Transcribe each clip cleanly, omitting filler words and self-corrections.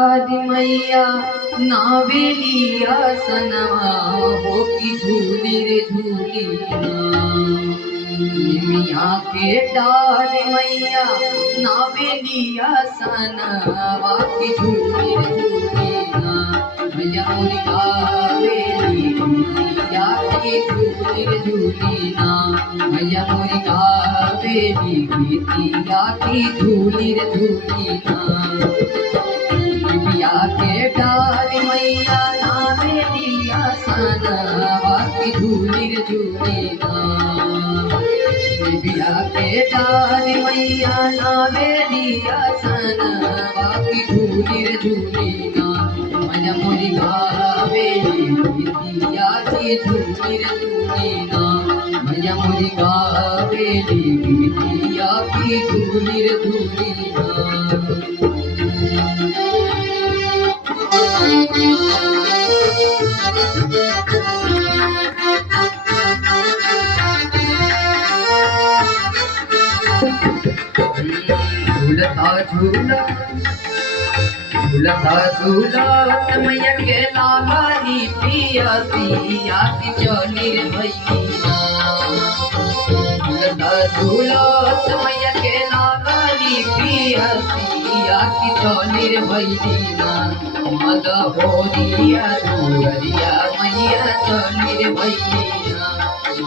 आदि मैया नावेलिया सनवा हो की झूली रे झूली निमिया के डाल मैया नावेलिया सनवा की झूली रे झूली मैया मोरी कावेली या की झूली रे झूली मैया मोरी कावेली या की झूली रे झूली के डाल मैया नावेलिया सनवा की झूली रे झूली बिया के डाल मैया नावेलिया सनवा की झूली रे झूली मैया मोरी गावेली बिया की झूली रे झूली मैया मोरी गावेली बिया की झूली रे झूली झूलता झूलत मैया के लाली पिया की चली रे भैया झूलता झूलत मैया के लाली पिया की चली रे भैया मद होरिया दुअरिया मैया चली रे भैया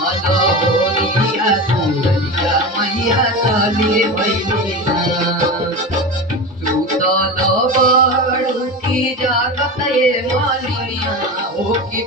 मद होरिया दुअरिया मैया चली रे भैया जागत ये मालिनिया ओ की